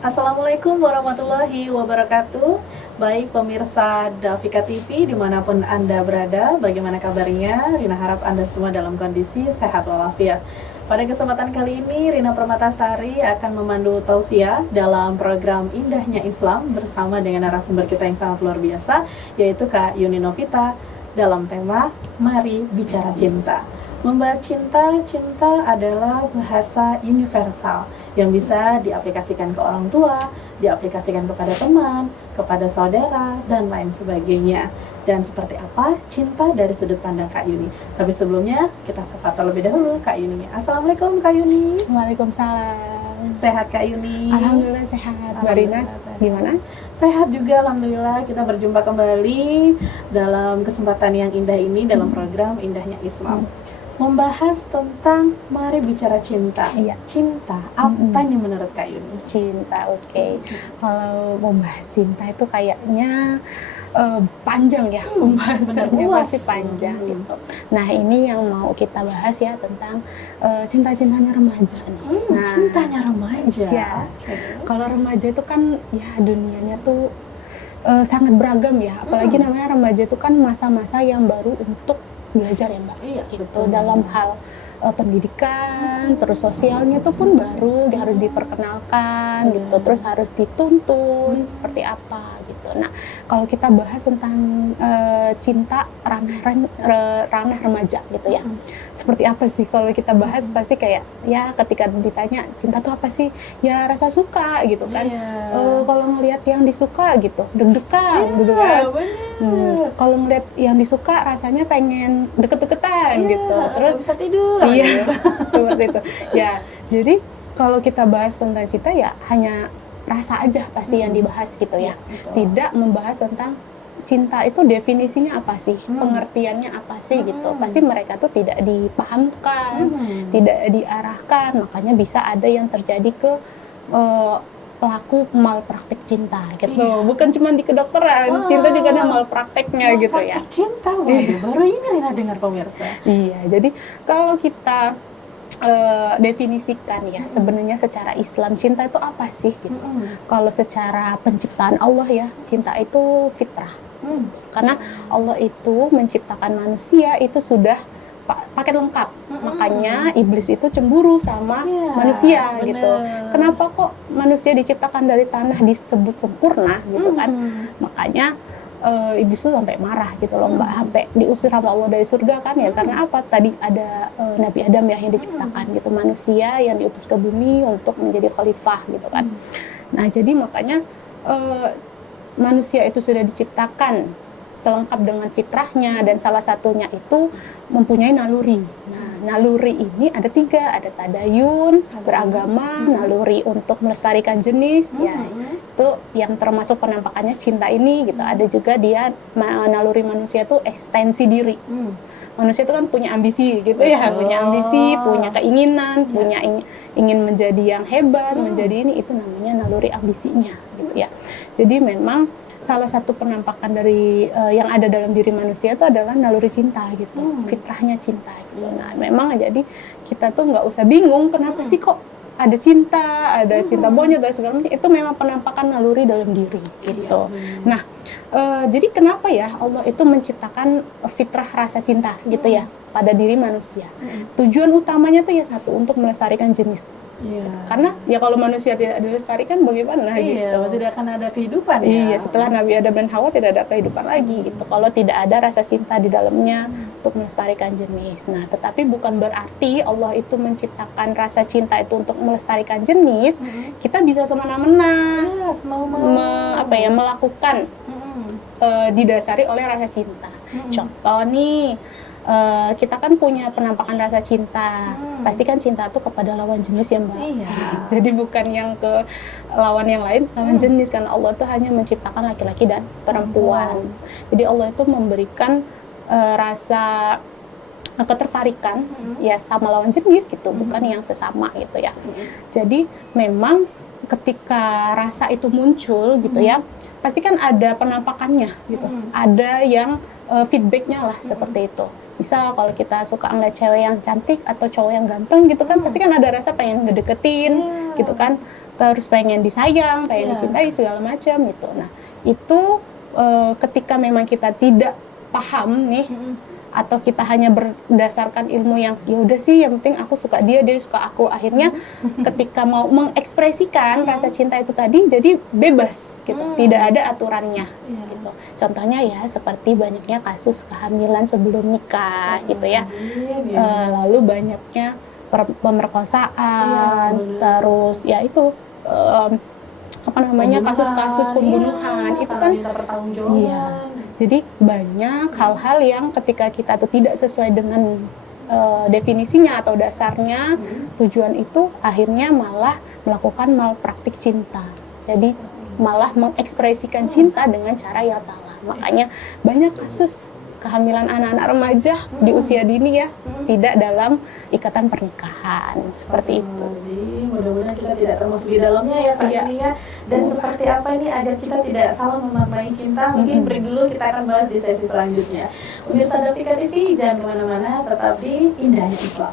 Assalamualaikum warahmatullahi wabarakatuh. Baik pemirsa Davika TV dimanapun Anda berada, bagaimana kabarnya? Rina harap Anda semua dalam kondisi sehat walafiat. Pada kesempatan kali ini, Rina Permatasari akan memandu tausiah dalam program Indahnya Islam bersama dengan narasumber kita yang sangat luar biasa, yaitu Kak Yuni Novita dalam tema Mari Bicara Cinta. Membahas cinta, cinta adalah bahasa universal yang bisa diaplikasikan ke orang tua, diaplikasikan kepada teman, kepada saudara, dan lain sebagainya. Dan seperti apa cinta dari sudut pandang Kak Yuni. Tapi sebelumnya kita sapa terlebih dahulu Kak Yuni. Assalamualaikum Kak Yuni. Waalaikumsalam. Sehat Kak Yuni? Alhamdulillah sehat. Mbak Rina gimana? Sehat juga Alhamdulillah. Kita berjumpa kembali dalam kesempatan yang indah ini dalam program Indahnya Islam. Membahas tentang mari bicara cinta. Iya. Cinta, apa nih menurut Kak Yuni? Cinta, oke. Kalau membahas cinta itu kayaknya panjang ya, pembahasannya pasti panjang gitu. Nah ini yang mau kita bahas ya tentang cinta-cintanya remaja nih. Nah, Cintanya remaja. Ya. Kalau remaja itu kan ya dunianya tuh sangat beragam ya. Apalagi namanya remaja itu kan masa-masa yang baru untuk belajar ya Mbak, Iya, gitu. betul. Dalam hal pendidikan, terus sosialnya tuh pun baru, harus diperkenalkan gitu, terus harus dituntun seperti apa gitu. Nah kalau kita bahas tentang cinta ranah remaja gitu ya, seperti apa sih kalau kita bahas pasti kayak ya ketika ditanya cinta tuh apa sih, ya rasa suka gitu kan. Kalau ngelihat yang disuka gitu deg-degan gitu kan. Kalau ngelihat yang disuka rasanya pengen deket-deketan gitu, terus bisa tidur. Iya, seperti itu. Ya, jadi kalau kita bahas tentang cinta ya hanya rasa aja pasti yang dibahas gitu ya. Tidak membahas tentang cinta itu definisinya apa sih, pengertiannya apa sih gitu. Pasti mereka tuh tidak dipahamkan, tidak diarahkan, makanya bisa ada yang terjadi ke pelaku malpraktik cinta gitu. Iya. Bukan cuma di kedokteran, cinta juga ada malprakteknya gitu ya. Malpraktik cinta, waduh, baru ini Rina dengar pemirsa. Iya, jadi kalau kita definisikan ya sebenarnya secara Islam cinta itu apa sih gitu. Kalau secara penciptaan Allah ya, cinta itu fitrah. Karena Allah itu menciptakan manusia itu sudah paket lengkap. Makanya iblis itu cemburu sama manusia bener. gitu. Kenapa kok manusia diciptakan dari tanah disebut sempurna gitu kan? Makanya iblis itu sampai marah gitu loh Mbak, sampai diusir sama Allah dari surga kan ya. Karena apa? Tadi ada Nabi Adam ya yang diciptakan gitu, manusia yang diutus ke bumi untuk menjadi khalifah gitu kan. Nah jadi makanya manusia itu sudah diciptakan selengkap dengan fitrahnya, dan salah satunya itu mempunyai naluri. Nah, naluri ini ada 3, ada tadayun, beragama, naluri untuk melestarikan jenis, ya itu yang termasuk penampakannya cinta ini gitu. Ada juga dia naluri manusia itu eksistensi diri. Manusia itu kan punya ambisi gitu ya, punya ambisi, punya keinginan, punya ingin menjadi yang hebat, menjadi ini, itu namanya naluri ambisinya gitu ya. Jadi memang salah satu penampakan dari yang ada dalam diri manusia itu adalah naluri cinta gitu, fitrahnya cinta gitu. Nah memang jadi kita tuh nggak usah bingung kenapa sih kok ada cinta, ada cinta monyet dan segala macam, itu memang penampakan naluri dalam diri gitu. Nah jadi kenapa ya Allah itu menciptakan fitrah rasa cinta gitu ya pada diri manusia. Tujuan utamanya tuh ya satu, untuk melestarikan jenis. Karena ya kalau manusia tidak dilestarikan bagaimana gitu. Tidak akan ada kehidupan ya. Iya, setelah Nabi Adam dan Hawa tidak ada kehidupan lagi gitu. Kalau tidak ada rasa cinta di dalamnya untuk melestarikan jenis. Nah, tetapi bukan berarti Allah itu menciptakan rasa cinta itu untuk melestarikan jenis. Kita bisa semena-mena melakukan didasari oleh rasa cinta. Contoh nih, kita kan punya penampakan rasa cinta. Pasti kan cinta tuh kepada lawan jenis ya Mbak. Jadi bukan yang ke lawan yang lain, lawan jenis, kan Allah tuh hanya menciptakan laki-laki dan perempuan. Jadi Allah itu memberikan rasa ketertarikan ya sama lawan jenis gitu, bukan yang sesama gitu ya. Jadi memang ketika rasa itu muncul gitu ya, pasti kan ada penampakannya gitu, ada yang feedbacknya lah seperti itu. Misal kalau kita suka ngeliat cewek yang cantik atau cowok yang ganteng gitu kan, pasti kan ada rasa pengen ngedeketin gitu kan, terus pengen disayang, pengen dicintai segala macam gitu. Nah itu ketika memang kita tidak paham nih, atau kita hanya berdasarkan ilmu yang ya udah sih yang penting aku suka dia, dia suka aku, akhirnya ketika mau mengekspresikan rasa cinta itu tadi jadi bebas gitu, tidak ada aturannya gitu. Contohnya ya seperti banyaknya kasus kehamilan sebelum nikah gitu ya, lalu banyaknya pemerkosaan, terus ya itu apa namanya, kasus-kasus pembunuhan itu kan iya. Jadi banyak hal-hal yang ketika kita tuh tidak sesuai dengan definisinya atau dasarnya, tujuan itu akhirnya malah melakukan malpraktik cinta. Jadi malah mengekspresikan cinta dengan cara yang salah. Makanya banyak kasus kehamilan anak-anak remaja di usia dini ya, tidak dalam ikatan pernikahan seperti itu. Mudah-mudahan kita tidak termasuk di dalamnya ya Kak Yuni ya. Dan seperti apa ini agar kita tidak salah memaknai cinta, mungkin break dulu, kita akan bahas di sesi selanjutnya. Pemirsa Davika TV, jangan kemana-mana, tetap di Indahnya Islam.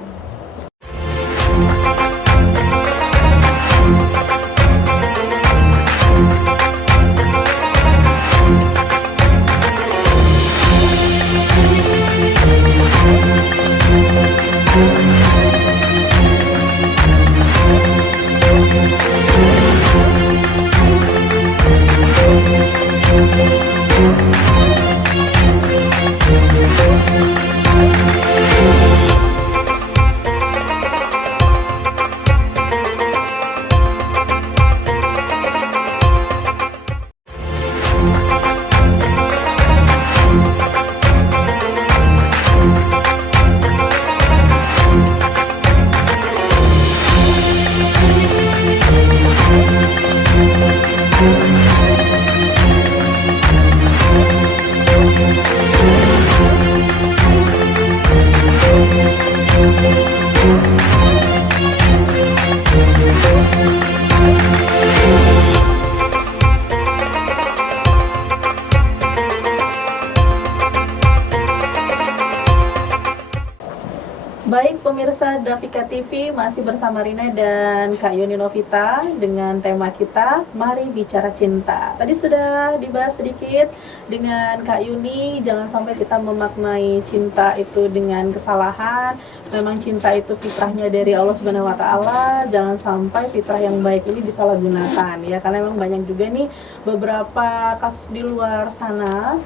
Baik pemirsa Davika TV, masih bersama Rina dan Kak Yuni Novita dengan tema kita Mari Bicara Cinta. Tadi sudah dibahas sedikit dengan Kak Yuni, jangan sampai kita memaknai cinta itu dengan kesalahan. Memang cinta itu fitrahnya dari Allah Subhanahu wa taala, jangan sampai fitrah yang baik ini disalahgunakan ya, karena memang banyak juga nih beberapa kasus di luar sana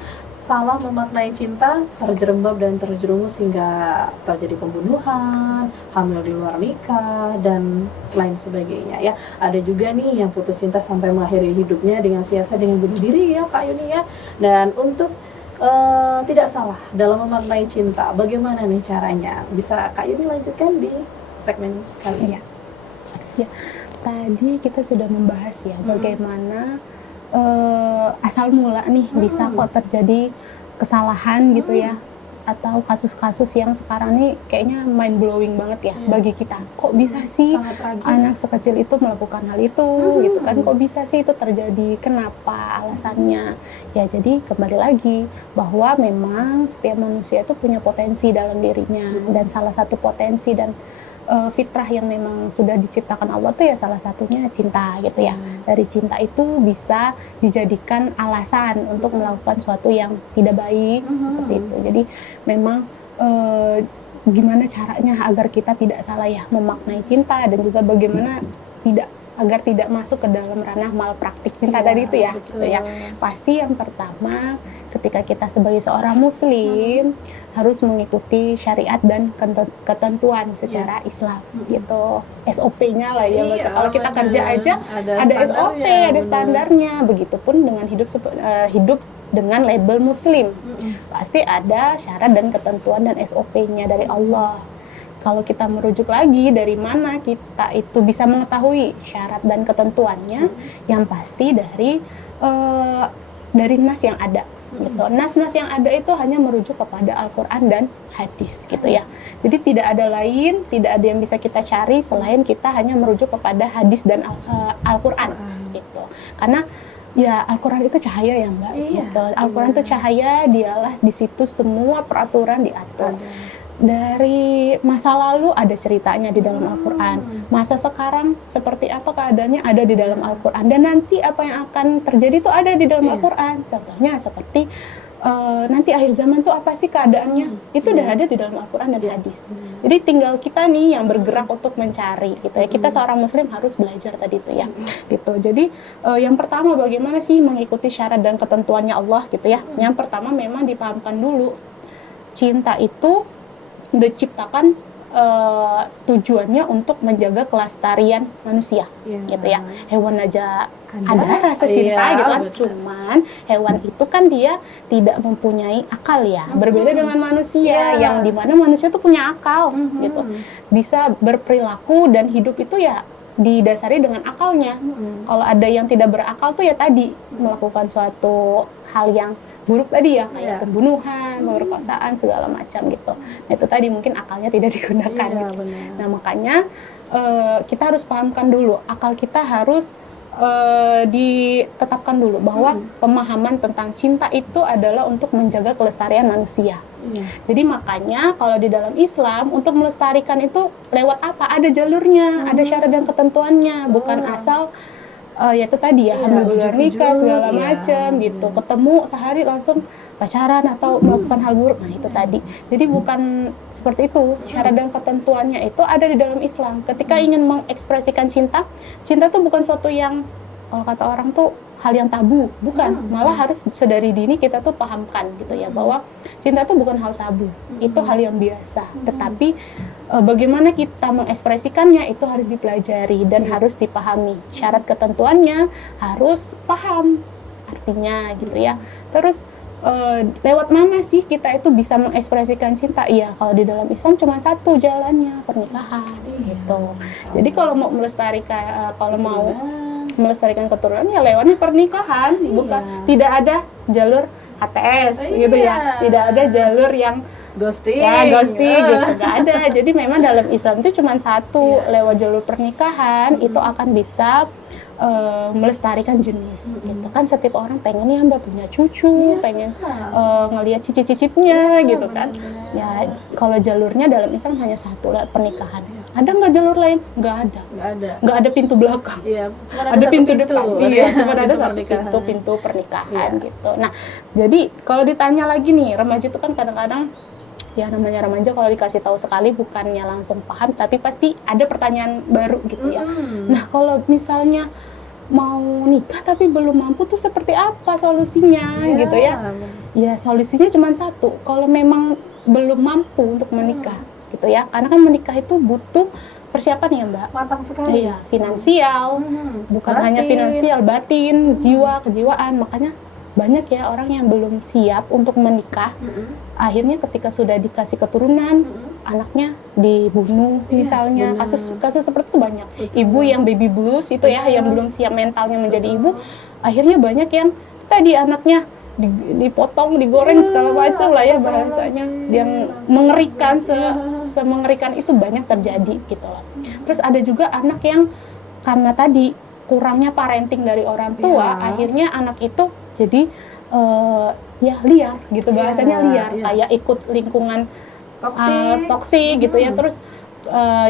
salah memaknai cinta, terjerembab dan terjerumus hingga terjadi pembunuhan, hamil di luar nikah, dan lain sebagainya ya. Ada juga nih yang putus cinta sampai mengakhiri hidupnya dengan sia-sia dengan bunuh diri ya Kak Yuni ya. Dan untuk tidak salah dalam memaknai cinta, bagaimana nih caranya? Bisa Kak Yuni lanjutkan di segmen kali ini? Ya, tadi kita sudah membahas ya bagaimana asal mula nih bisa kok terjadi kesalahan gitu ya, atau kasus-kasus yang sekarang nih kayaknya mind blowing banget ya bagi kita. Kok bisa sih anak sekecil itu melakukan hal itu gitu kan, kok bisa sih itu terjadi, kenapa, alasannya ya. Jadi kembali lagi bahwa memang setiap manusia itu punya potensi dalam dirinya, dan salah satu potensi dan fitrah yang memang sudah diciptakan Allah tuh ya salah satunya cinta gitu ya. Dari cinta itu bisa dijadikan alasan untuk melakukan sesuatu yang tidak baik seperti itu. Jadi memang gimana caranya agar kita tidak salah ya memaknai cinta, dan juga bagaimana agar tidak masuk ke dalam ranah malpraktik cinta tadi itu ya, gitu ya. Pasti yang pertama ketika kita sebagai seorang muslim harus mengikuti syariat dan ketentuan secara Islam gitu. SOP-nya lah ya. Kalau kita kerja aja ada SOP, ada standarnya. Begitupun dengan hidup dengan label muslim. Pasti ada syarat dan ketentuan dan SOP-nya dari Allah. Kalau kita merujuk lagi dari mana kita itu bisa mengetahui syarat dan ketentuannya, yang pasti dari nas yang ada gitu. Nas-nas yang ada itu hanya merujuk kepada Al-Quran dan hadis gitu ya. Jadi tidak ada lain, tidak ada yang bisa kita cari selain kita hanya merujuk kepada hadis dan Al-Quran gitu. Karena ya Al-Quran itu cahaya ya Mbak gitu. Al-Quran itu cahaya, dialah di situ semua peraturan diatur. Dari masa lalu ada ceritanya di dalam Al-Quran, masa sekarang seperti apa keadaannya ada di dalam Al-Quran, dan nanti apa yang akan terjadi itu ada di dalam Al-Quran. Contohnya seperti nanti akhir zaman tuh apa sih keadaannya, itu udah ada di dalam Al-Quran dan hadis. Jadi tinggal kita nih yang bergerak untuk mencari gitu ya. Kita seorang muslim harus belajar tadi itu ya gitu. Jadi yang pertama bagaimana sih mengikuti syarat dan ketentuannya Allah gitu ya. Yang pertama memang dipahamkan dulu, cinta itu diciptakan tujuannya untuk menjaga kelestarian manusia gitu ya. Hewan aja ada rasa cinta gitu kan, cuman hewan itu kan dia tidak mempunyai akal ya, berbeda dengan manusia yang dimana manusia tuh punya akal gitu, bisa berperilaku dan hidup itu ya didasari dengan akalnya. Kalau ada yang tidak berakal tuh ya tadi melakukan suatu hal yang buruk tadi ya, kayak pembunuhan, pemerkosaan, segala macam gitu. Nah itu tadi mungkin akalnya tidak digunakan gitu. Nah makanya kita harus pahamkan dulu, akal kita harus ditetapkan dulu bahwa pemahaman tentang cinta itu adalah untuk menjaga kelestarian manusia. Jadi makanya kalau di dalam Islam untuk melestarikan itu lewat apa? Ada jalurnya, ada syarat dan ketentuannya, bukan asal ya itu tadi ya hamil di luar nikah segala macam gitu, ketemu sehari langsung pacaran atau melakukan hal buruk. Nah itu tadi, jadi bukan seperti itu. Syarat dan ketentuannya itu ada di dalam Islam. Ketika ingin mengekspresikan cinta, cinta tuh bukan suatu yang kalau kata orang tuh hal yang tabu, bukan. Malah harus sedari dini kita tuh pahamkan gitu ya, bahwa cinta tuh bukan hal tabu, itu hal yang biasa. Tetapi bagaimana kita mengekspresikannya itu harus dipelajari dan harus dipahami. Syarat ketentuannya harus paham artinya gitu ya. Terus lewat mana sih kita itu bisa mengekspresikan cinta? Iya, kalau di dalam Islam cuma satu jalannya, pernikahan gitu. Jadi kalau mau melestarikan, melestarikan keturunan ya lewatnya pernikahan, bukan tidak ada jalur HTS gitu ya, tidak ada jalur yang ghosting gitu, nggak ada. Jadi memang dalam Islam itu cuma satu, lewat jalur pernikahan itu akan bisa melestarikan jenis gitu kan. Setiap orang pengen ya Mbak punya cucu, pengen ngelihat cicit-cicitnya gitu kan. Ya kalau jalurnya dalam Islam hanya satu, lewat pernikahan. Ada nggak jalur lain? Nggak ada pintu belakang. Ada pintu depan. Cuma ada satu pintu pernikahan gitu. Nah jadi kalau ditanya lagi nih, remaja itu kan kadang-kadang ya namanya remaja kalau dikasih tahu sekali bukannya langsung paham, tapi pasti ada pertanyaan baru gitu ya. Nah kalau misalnya mau nikah tapi belum mampu tuh seperti apa solusinya gitu ya? Ya solusinya cuma satu, kalau memang belum mampu untuk menikah gitu ya, karena kan menikah itu butuh persiapan ya Mbak. Matang sekali. Iya, finansial, bukan hanya finansial, batin, jiwa, kejiwaan. Makanya banyak ya orang yang belum siap untuk menikah. Akhirnya ketika sudah dikasih keturunan, anaknya dibunuh misalnya. Kasus seperti itu banyak. Ibu yang baby blues itu ya, yang belum siap mentalnya menjadi ibu, akhirnya banyak yang tadi anaknya dipotong, digoreng segala macam lah ya bahasanya, yang mengerikan, semengerikan itu banyak terjadi gitu loh. Terus ada juga anak yang karena tadi kurangnya parenting dari orang tua, akhirnya anak itu jadi ya liar gitu, bahasanya liar, kayak ikut lingkungan toksik gitu ya. Terus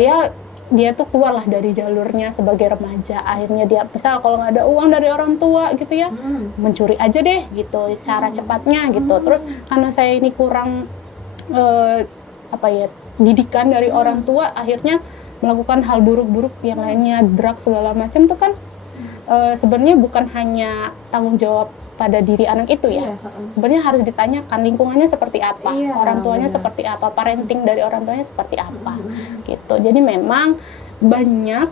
ya dia tuh keluarlah dari jalurnya sebagai remaja. Akhirnya dia misal kalau nggak ada uang dari orang tua gitu ya, mencuri aja deh gitu cara cepatnya gitu. Terus karena saya ini kurang didikan dari orang tua, akhirnya melakukan hal buruk-buruk yang lainnya, drugs segala macam tuh kan sebenarnya bukan hanya tanggung jawab pada diri anak itu ya. Sebenarnya harus ditanyakan lingkungannya seperti apa, orang tuanya seperti apa, parenting dari orang tuanya seperti apa gitu. Jadi memang banyak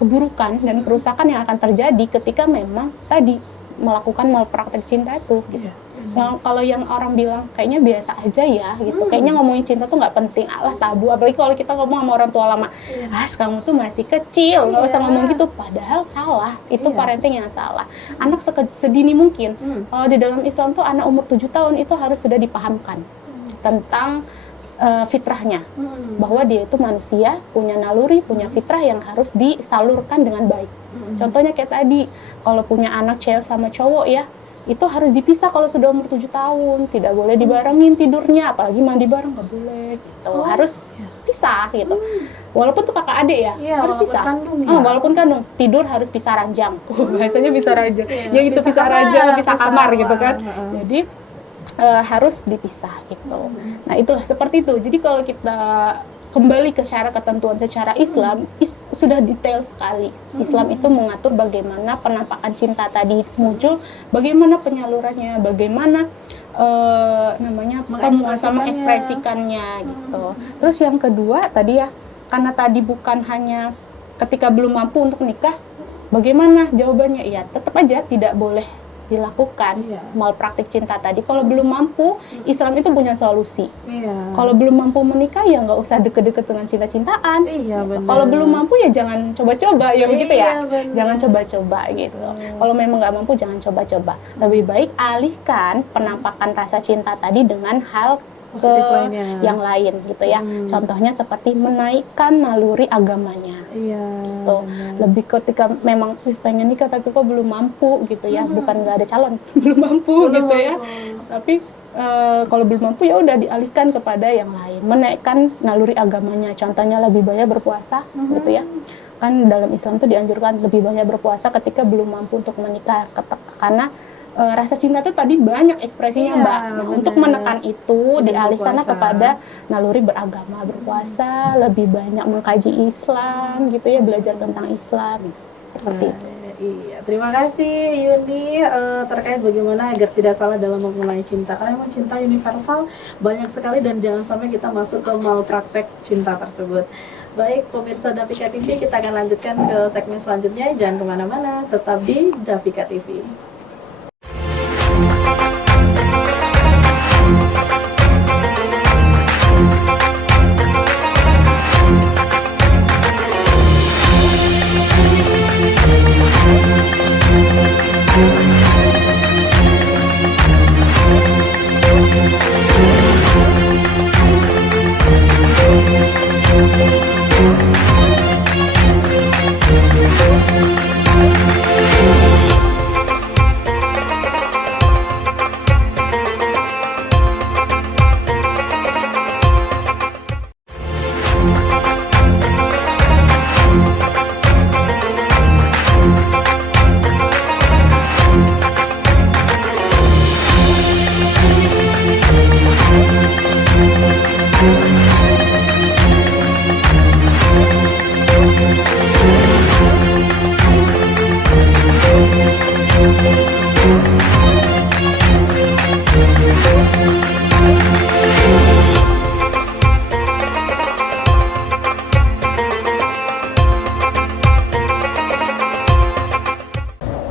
keburukan dan kerusakan yang akan terjadi ketika memang tadi melakukan malpraktek cinta itu gitu. Kalau yang orang bilang kayaknya biasa aja ya gitu, kayaknya ngomongin cinta tuh nggak penting, alah tabu, apalagi kalau kita ngomong sama orang tua lama, kamu tuh masih kecil, nggak usah ngomong gitu, padahal salah, itu parenting yang salah. Anak sedini mungkin, kalau di dalam Islam tuh anak umur 7 tahun itu harus sudah dipahamkan tentang fitrahnya, bahwa dia itu manusia, punya naluri, punya fitrah yang harus disalurkan dengan baik. Contohnya kayak tadi, kalau punya anak cewek sama cowok ya, itu harus dipisah kalau sudah umur 7 tahun, tidak boleh dibarengin tidurnya, apalagi mandi bareng nggak boleh gitu, harus pisah gitu. Walaupun tuh kakak adik ya, harus pisah. Walaupun kandung, tidur harus pisah ranjang. Bahasanya pisah ranjang. Ya gitu, pisah ranjang, pisah kamar gitu kan. Jadi harus dipisah gitu. Nah, itulah seperti itu. Jadi kalau kita kembali ke secara ketentuan secara Islam, sudah detail sekali. Islam itu mengatur bagaimana penampakan cinta tadi muncul, bagaimana penyalurannya, bagaimana mengekspresikannya gitu. Terus yang kedua tadi ya, karena tadi bukan hanya ketika belum mampu untuk nikah, bagaimana jawabannya? Ya tetap aja tidak boleh dilakukan malpraktik cinta tadi. Kalau belum mampu, Islam itu punya solusi. Kalau belum mampu menikah ya nggak usah deket-deket dengan cinta-cintaan. Kalau belum mampu ya jangan coba-coba, ya begitu ya. Jangan coba-coba gitu. Kalau memang nggak mampu jangan coba-coba. Lebih baik alihkan penampakan rasa cinta tadi dengan hal yang lain gitu ya. Contohnya seperti menaikkan naluri agamanya. Gitu. Lebih ketika memang pengen nikah tapi kok belum mampu gitu ya. Bukan nggak ada calon, belum mampu gitu ya. Tapi kalau belum mampu ya udah dialihkan kepada yang lain. Menaikkan naluri agamanya. Contohnya lebih banyak berpuasa gitu ya. Kan dalam Islam tuh dianjurkan lebih banyak berpuasa ketika belum mampu untuk menikah, karena rasa cinta itu tadi banyak ekspresinya Mbak. Nah, untuk menekan itu dialihkanlah kepada naluri beragama, berpuasa, lebih banyak mengkaji Islam gitu ya, belajar tentang Islam seperti itu. Iya, terima kasih Yuni terkait bagaimana agar tidak salah dalam memulai cinta. Karena memang cinta universal banyak sekali dan jangan sampai kita masuk ke malpraktek cinta tersebut. Baik, pemirsa Davika TV, kita akan lanjutkan ke segmen selanjutnya. Jangan kemana-mana, tetap di Davika TV.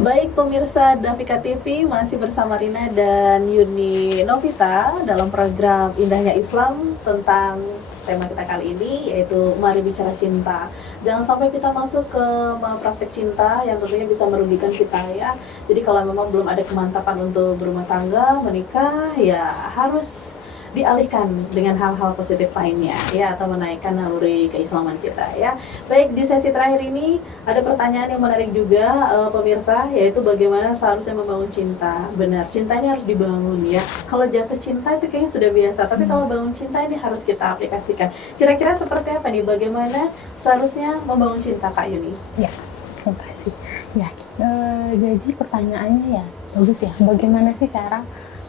Baik pemirsa Davika TV, masih bersama Rina dan Yuni Novita dalam program Indahnya Islam tentang tema kita kali ini, yaitu Mari Bicara Cinta. Jangan sampai kita masuk ke malpraktik cinta yang tentunya bisa merugikan kita ya. Jadi kalau memang belum ada kemantapan untuk berumah tangga, menikah, ya harus dialihkan dengan hal-hal positif lainnya ya, atau menaikkan naluri keislaman kita ya. Baik, di sesi terakhir ini ada pertanyaan yang menarik juga pemirsa, yaitu bagaimana seharusnya membangun cinta. Benar, cinta ini harus dibangun ya. Kalau jatuh cinta itu kayaknya sudah biasa, tapi kalau bangun cinta ini harus kita aplikasikan. Kira-kira seperti apa nih, bagaimana seharusnya membangun cinta Kak Yuni? Ya, terima kasih. Ya, jadi pertanyaannya ya bagus ya, bagaimana sih cara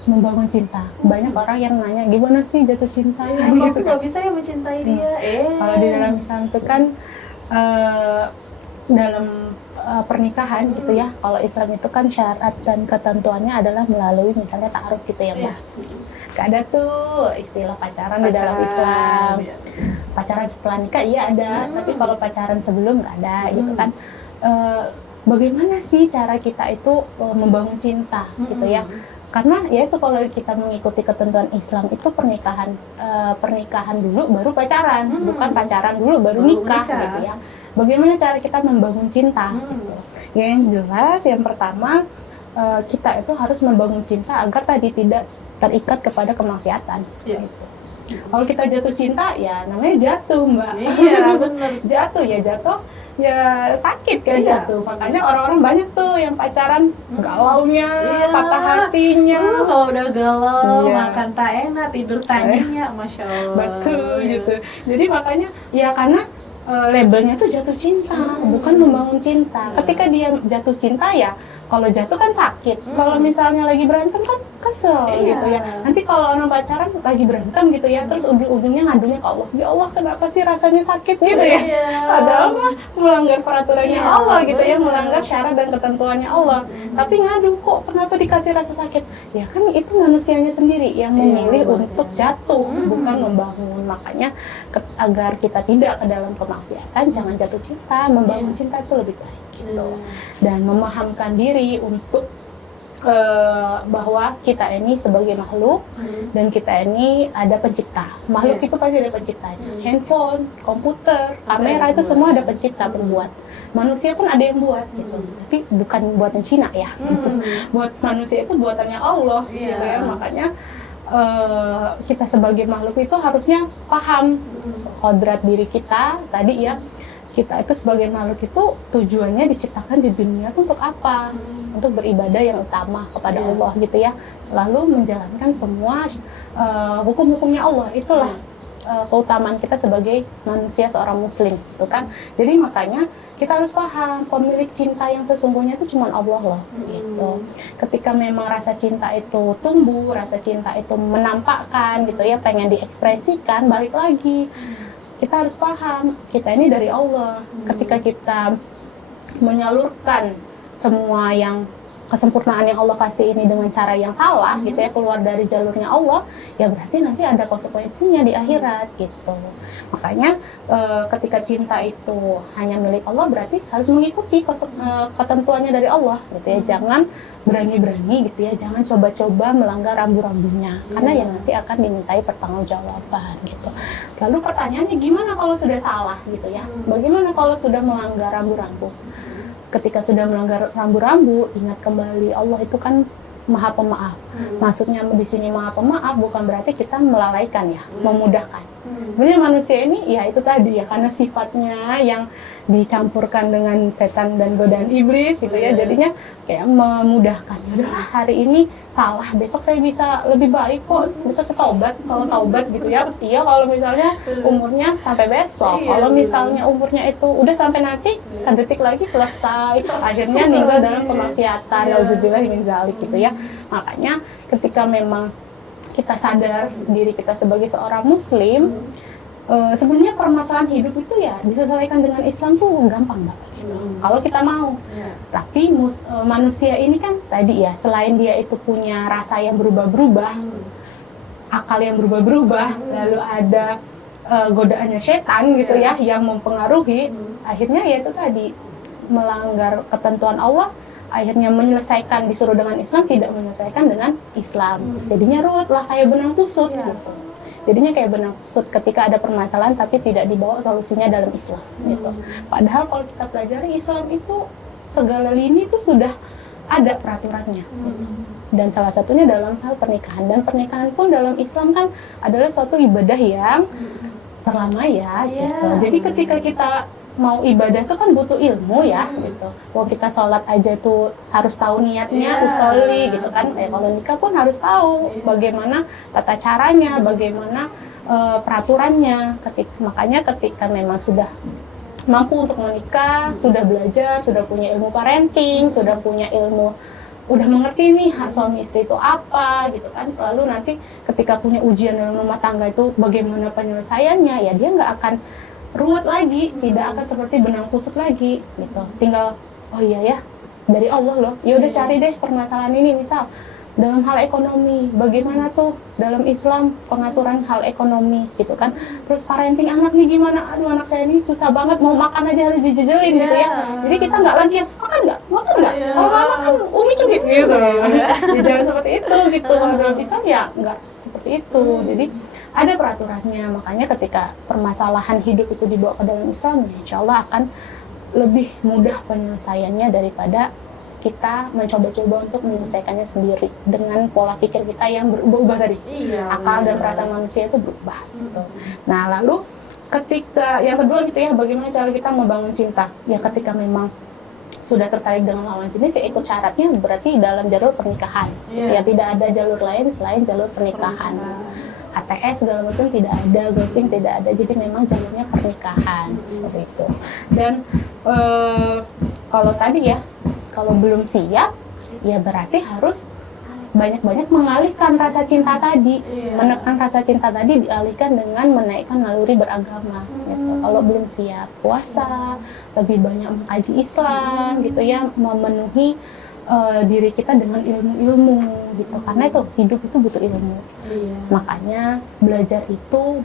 membangun cinta? Banyak orang yang nanya gimana sih jatuh cinta ya, gitu kan, bisa ya mencintai dia. Kalau di dalam Islam itu kan dalam pernikahan gitu ya, kalau Islam itu kan syarat dan ketentuannya adalah melalui misalnya ta'aruf gitu ya Mbak. Gak ada tuh istilah pacaran di dalam Islam. Pacaran setelah nikah iya ada, tapi kalau pacaran sebelum nggak ada gitu kan. Bagaimana sih cara kita itu membangun cinta gitu ya? karena ya itu kalau kita mengikuti ketentuan Islam itu pernikahan dulu baru pacaran, bukan pacaran dulu baru nikah gitu ya. Bagaimana cara kita membangun cinta? Gitu. Yang jelas yang pertama kita itu harus membangun cinta agar tadi tidak terikat kepada kemaksiatan. Gitu. Kalau kita jatuh cinta ya namanya jatuh, Mbak. Iya, benar. Jatuh ya sakit kan jatuh. Makanya orang-orang banyak tuh yang pacaran galaunya, patah hatinya. Kalau udah galau, makan tak enak, tidur tak nyenyak, Masya Allah. Betul gitu. Jadi makanya ya karena labelnya tuh jatuh cinta, bukan membangun cinta. Ketika dia jatuh cinta ya, kalau jatuh kan sakit. Kalau misalnya lagi berantem kan kesel gitu ya. Nanti kalau orang pacaran lagi berantem gitu ya, terus ujung-ujungnya ngadunya ke Allah. Ya Allah, kenapa sih rasanya sakit gitu ya? Padahal mah melanggar peraturannya Allah gitu ya, melanggar syarat dan ketentuannya Allah. Tapi ngadu, kok kenapa dikasih rasa sakit? Ya kan itu manusianya sendiri yang memilih untuk jatuh, bukan membangun. Makanya agar kita tidak ke dalam kemaksiatan, jangan jatuh cinta, membangun cinta itu lebih baik gitu. Dan memahamkan diri untuk bahwa kita ini sebagai makhluk dan kita ini ada pencipta. Makhluk itu pasti ada penciptanya. Handphone, komputer, kamera itu semua ada pencipta pembuat. Manusia pun ada yang buat gitu. Tapi bukan buatan Cina ya. Buat manusia itu buatannya Allah gitu ya. Makanya kita sebagai makhluk itu harusnya paham kodrat diri kita tadi ya. Kita itu sebagai makhluk itu tujuannya diciptakan di dunia itu untuk apa? Untuk beribadah yang utama kepada Allah gitu ya. Lalu menjalankan semua hukum-hukumnya Allah. Itulah keutamaan kita sebagai manusia, seorang muslim gitu kan. Jadi makanya kita harus paham pemilik cinta yang sesungguhnya itu cuma Allah loh gitu. Ketika memang rasa cinta itu tumbuh, rasa cinta itu menampakkan gitu ya, pengen diekspresikan, balik lagi kita harus paham kita ini dari Allah. Ketika kita menyalurkan semua yang kesempurnaan yang Allah kasih ini dengan cara yang salah gitu ya, keluar dari jalurnya Allah, ya berarti nanti ada konsekuensinya di akhirat gitu. Makanya ketika cinta itu hanya milik Allah, berarti harus mengikuti ketentuannya dari Allah gitu ya. Jangan berani-berani gitu ya, jangan coba-coba melanggar rambu-rambunya, karena ya nanti akan dimintai pertanggungjawaban gitu. Lalu pertanyaannya, gimana kalau sudah salah gitu ya? Bagaimana kalau sudah melanggar rambu-rambu? Ketika sudah melanggar rambu-rambu, ingat kembali Allah itu kan Maha Pemaaf. Maksudnya di sini Maha Pemaaf bukan berarti kita melalaikan ya, memudahkan. Sebenarnya manusia ini ya itu tadi ya, karena sifatnya yang dicampurkan dengan setan dan godaan iblis gitu ya, jadinya kayak memudahkan. Yaudahlah, hari ini salah, besok saya bisa lebih baik kok, besok saya taubat, salah taubat gitu ya. Iya kalau misalnya umurnya sampai besok, kalau misalnya umurnya itu udah sampai nanti sedetik lagi selesai, akhirnya meninggal dalam kemaksiatan, nauzubillah min zalik gitu ya. Makanya ketika memang kita sadar diri kita sebagai seorang muslim, sebenarnya permasalahan hidup itu ya diselesaikan dengan Islam tuh gampang banget gitu. Kalau kita mau. Tapi manusia ini kan tadi ya, selain dia itu punya rasa yang berubah-berubah, akal yang berubah-berubah, lalu ada godaannya setan gitu ya yang mempengaruhi, akhirnya ya itu tadi melanggar ketentuan Allah, akhirnya menyelesaikan disuruh dengan Islam, tidak menyelesaikan dengan Islam. Jadinya ruwet lah, kayak benang kusut gitu. Jadinya kayak benang kusut ketika ada permasalahan tapi tidak dibawa solusinya dalam Islam gitu. Padahal kalau kita pelajari Islam itu segala lini itu sudah ada peraturannya. Dan salah satunya dalam hal pernikahan, dan pernikahan pun dalam Islam kan adalah suatu ibadah yang terlama ya gitu. Jadi ketika kita mau ibadah itu kan butuh ilmu ya gitu. Kalau kita sholat aja tuh harus tahu niatnya, usolli gitu kan. Kalau nikah pun harus tahu bagaimana tata caranya, bagaimana peraturannya. Makanya ketika memang sudah mampu untuk menikah, sudah belajar, sudah punya ilmu parenting, sudah punya ilmu, udah mengerti nih hak suami istri itu apa gitu kan. Lalu nanti ketika punya ujian dalam rumah tangga itu bagaimana penyelesaiannya, ya dia nggak akan ruwet lagi, tidak akan seperti benang kusut lagi gitu. Tinggal oh iya ya dari Allah loh, ya udah cari deh permasalahan ini, misal dalam hal ekonomi, bagaimana tuh dalam Islam pengaturan hal ekonomi gitu kan. Terus parenting anak nih gimana, aduh anak saya ini susah banget mau makan aja harus dijejelin gitu ya. Jadi kita nggak lagi makan nggak, kalau nggak makan umi cubit gitu. Ya, jangan seperti itu gitu. Kalau dalam Islam ya nggak seperti itu. Jadi ada peraturannya, makanya ketika permasalahan hidup itu dibawa ke dalam Islam, ya insya Allah akan lebih mudah penyelesaiannya daripada kita mencoba-coba untuk menyelesaikannya sendiri dengan pola pikir kita yang berubah-ubah tadi. Akal dan perasaan manusia itu berubah gitu. Nah, lalu ketika yang kedua gitu ya, bagaimana cara kita membangun cinta? Ya ketika memang sudah tertarik dengan lawan jenis, ya ikut syaratnya berarti dalam jalur pernikahan. Ya tidak ada jalur lain selain jalur pernikahan. HTS segala macam tidak ada, ghosting tidak ada, jadi memang jalurnya pernikahan seperti itu. Dan kalau tadi ya, kalau belum siap, ya berarti harus banyak-banyak mengalihkan rasa cinta tadi, menekan rasa cinta tadi dialihkan dengan menaikkan naluri beragama. Gitu. Kalau belum siap puasa, lebih banyak mengkaji Islam, gitu ya, memenuhi diri kita dengan ilmu-ilmu, gitu. Karena itu hidup itu butuh ilmu. Makanya belajar itu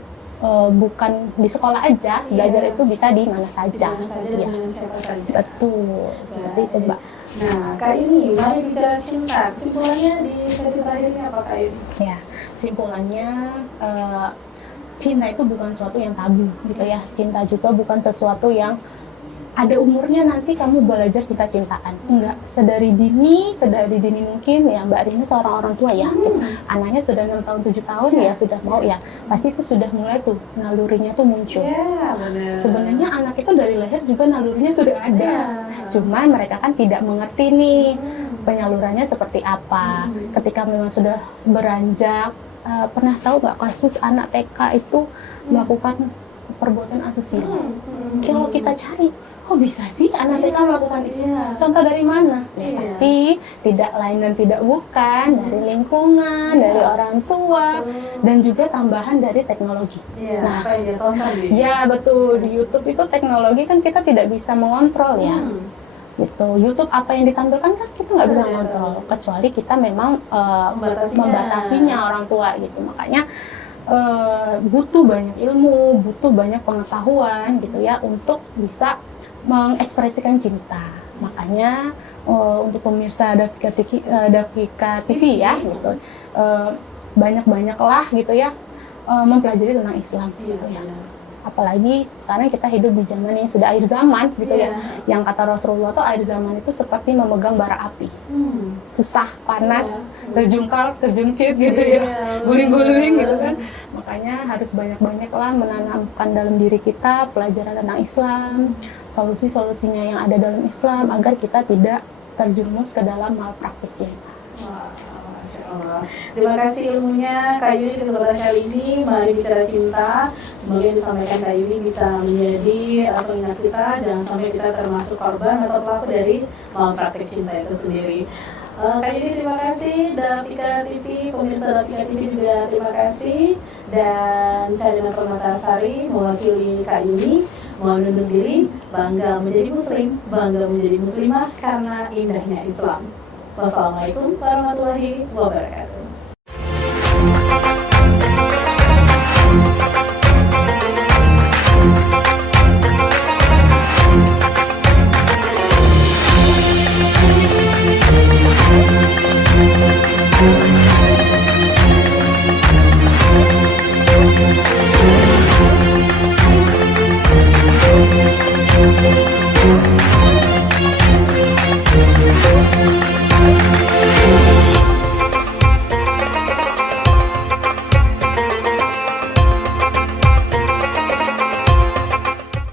bukan di sekolah aja, belajar itu bisa di mana saja. Dengan siapa saja. Betul, seperti itu, Mbak. Nah, Kak Yuni, mari bicara cinta. Kesimpulannya di sesi terakhir ini apa, Kak Yuni? Ya, kesimpulannya cinta itu bukan sesuatu yang tabu, gitu ya. Cinta juga bukan sesuatu yang ada umurnya nanti kamu belajar cinta-cintaan. Enggak, sedari dini mungkin ya Mbak Rina seorang orang tua ya. Anaknya sudah 6 tahun 7 tahun ya sudah mau ya. Pasti itu sudah mulai tuh nalurinya tuh muncul. Sebenarnya anak itu dari lahir juga nalurinya sudah ada. Cuman mereka kan tidak mengerti nih penyalurannya seperti apa. Ketika memang sudah beranjak, pernah tahu nggak kasus anak TK itu melakukan perbuatan asusila? Kalau kita cari, kok bisa sih anak TK melakukan itu? Contoh dari mana? Ya, pasti tidak lain dan tidak bukan dari lingkungan, dari orang tua, dan juga tambahan dari teknologi. Nah, apa yang dia tonton ya betul, di YouTube itu teknologi kan kita tidak bisa mengontrol ya. Gitu. YouTube apa yang ditampilkan kan kita nggak bisa mengontrol, kecuali kita memang membatasinya orang tua gitu. Makanya butuh banyak ilmu, butuh banyak pengetahuan gitu ya untuk bisa mengekspresikan cinta. Makanya untuk pemirsa Dafika TV ya gitu, banyak-banyaklah gitu ya mempelajari tentang Islam gitu ya. Apalagi sekarang kita hidup di zaman yang sudah akhir zaman gitu ya. Yang kata Rasulullah tuh akhir zaman itu seperti memegang bara api. Susah, panas, terjungkal, terjungkit gitu ya. Guling-guling gitu kan. Makanya harus banyak-banyaklah menanamkan dalam diri kita pelajaran tentang Islam, solusi-solusinya yang ada dalam Islam agar kita tidak terjerumus ke dalam malpraktik cinta. Terima kasih ilmunya Kak Yuni di kesempatan kali ini. Mari bicara cinta. Semoga yang disampaikan Kak Yuni bisa menjadi pengingat kita jangan sampai kita termasuk korban atau pelaku dari malpraktik cinta itu sendiri. Kak Yuni terima kasih, Dafika TV, pemirsa Dafika TV juga terima kasih. Dan saya Dina Permatasari mewakili Kak Yuni mohon undur diri. Bangga menjadi muslim, bangga menjadi muslimah karena indahnya Islam. Wassalamualaikum warahmatullahi wabarakatuh.